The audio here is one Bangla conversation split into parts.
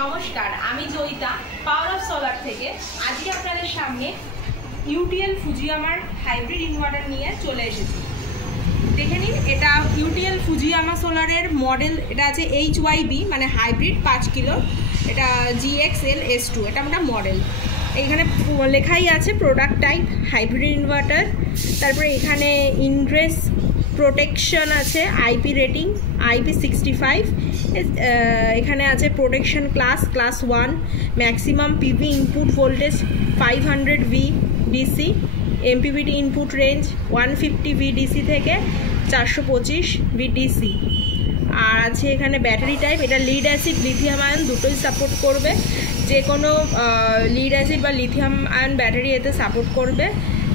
নমস্কার, আমি জয়িতা পাওয়ার অফ সোলার থেকে। আজকে আপনাদের সামনে ইউটিএল ফুজিয়ামার হাইব্রিড ইনভার্টার নিয়ে চলে এসেছি। দেখে নিন, এটা ইউটিএল ফুজিয়ামা সোলারের মডেল। এটা আছে HYB মানে হাইব্রিড 5 কিলো। এটা GXL S2, এটা আমরা মডেল। এইখানে লেখাই আছে প্রোডাক্ট টাইপ হাইব্রিড ইনভার্টার। তারপরে এখানে ইনড্রেস প্রোটেকশন আছে, IP রেটিং IP65। এখানে আছে protection class 1, maximum PV input voltage 500 VDC, MPPT input range 150 VDC থেকে 425 VDC। আর আছে এখানে ব্যাটারি টাইপ, এটা লিড অ্যাসিড লিথিয়াম আয়ন দুটোই সাপোর্ট করবে। যে কোনো লিড অ্যাসিড বা লিথিয়াম আয়ন ব্যাটারি এতে সাপোর্ট করবে।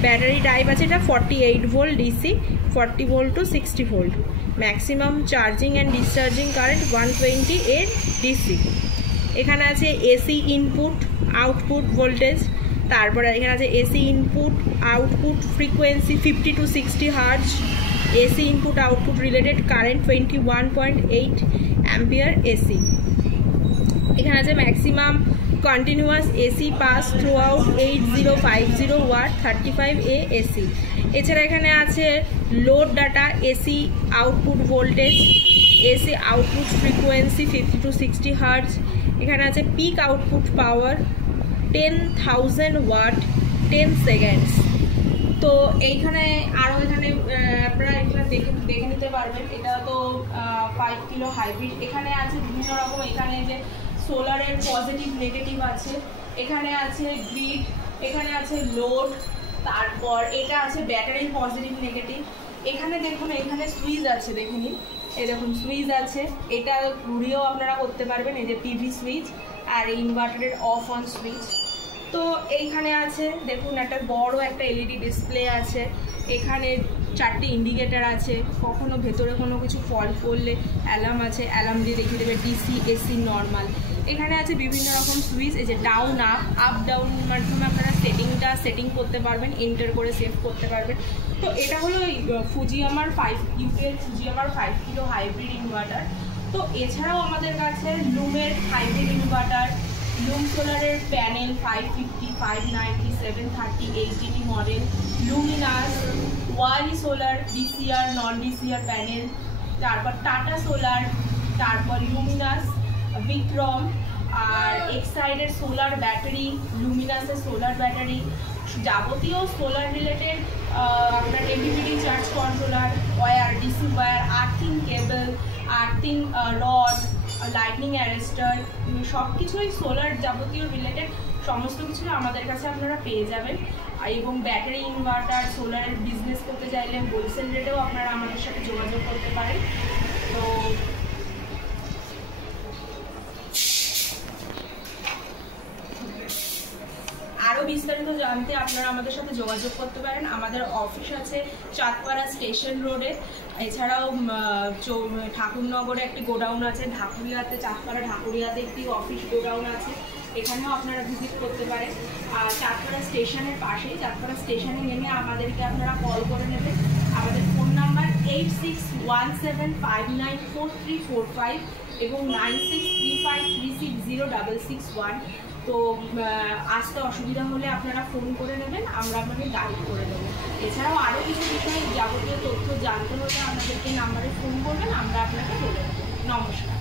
ব্যাটারি টাইপ আছে এটা 48 volt DC, 40 volt to 60 volt. Maximum charging and discharging current 128 DC। এখানে আছে AC ইনপুট আউটপুট ভোল্টেজ। তারপরে এখানে আছে AC input output frequency 50 to 60 hertz. AC input output related current 21.8 ampere AC। এখানে আছে maximum continuous AC pass through out 8050 watt 35A AC। এছাড়া এখানে আছে load data AC output voltage, AC output frequency 50 to 60 hertz. এখানে আছে peak output power 10,000 watt 10 seconds. তো এইখানে আরও এখানে আপনারা এখানে দেখে নিতে পারবেন। এটা তো 5 কিলো হাইব্রিড। এখানে আছে বিভিন্ন রকম, এখানে যে সোলারের পজিটিভ নেগেটিভ আছে, এখানে আছে গ্রিড, এখানে আছে লোড, তারপর এটা আছে ব্যাটারির পজিটিভ নেগেটিভ। এখানে দেখুন, এখানে সুইচ আছে, দেখে নিন, এই দেখুন সুইচ আছে। এটা ঘুরিয়েও আপনারা করতে পারবেন, এই যে PV সুইচ আর ইনভার্টারের অফ অন সুইচ। তো এইখানে আছে দেখুন একটা বড় একটা LED ডিসপ্লে আছে। এখানে 4টে ইন্ডিকেটার আছে, কখনো ভেতরে কোনো কিছু ফল্ট করলে অ্যালার্ম আছে, অ্যালার্ম দিয়ে দেখিয়ে দেবে DC AC নর্মাল। এখানে আছে বিভিন্ন রকম সুইচ, এই যে ডাউন আপ ডাউন মাধ্যমে আপনারা সেটিং করতে পারবেন, এন্টার করে সেভ করতে পারবেন। তো এটা হলো ফুজিয়ামার ইউটিএল ফুজিয়ামার 5 কিলো হাইব্রিড ইনভার্টার। তো এছাড়াও আমাদের কাছে লুমের হাইব্রিড ইনভার্টার, লুম সোলারের প্যানেল 550, 590, 730 HDD মডেল, Luminous, Waaree solar DCR non DCR panel, তারপর টাটা সোলার, তারপর লুমিনাস, বিক্রম, আর এক্সাইডের সোলার ব্যাটারি, লুমিনাসের সোলার ব্যাটারি, যাবতীয় সোলার রিলেটেড আপনার MPPT charge controller, wire DC wire, earthing cable, earthing rod, lightning arrester, সব কিছুই সোলার যাবতীয় রিলেটেড সমস্ত কিছুই আমাদের কাছে আপনারা পেয়ে যাবেন। এবং ব্যাটারি ইনভার্টার সোলারের বিজনেস করতে চাইলে হোলসেল রেটেও আপনারা আমাদের সাথে যোগাযোগ করতে পারেন। তো আরও বিস্তারিত জানতে আপনারা আমাদের সাথে যোগাযোগ করতে পারেন। আমাদের অফিস আছে চাঁদপাড়া স্টেশন রোডে। এছাড়াও ঠাকুরনগরে একটি গোডাউন আছে, চাঁদপাড়া ঢাকুরিয়াতে একটি অফিস গোডাউন আছে, এখানেও আপনারা ভিজিট করতে পারেন। আর চাঁদপাড়া স্টেশনের পাশেই, চাঁদপাড়া স্টেশনে নেমে আমাদেরকে আপনারা কল করে নেবেন। আমাদের ফোন নাম্বার 8617594345 এবং 9635360661। তো আসতে অসুবিধা হলে আপনারা ফোন করে নেবেন, আমরা আপনাকে গাইড করে দেবো। এছাড়াও আরও কিছু বিষয়ে যাবতীয় তথ্য জানতে হলে আমাদেরকে নাম্বারে ফোন করবেন, আমরা আপনাকে বলে দেবো। নমস্কার।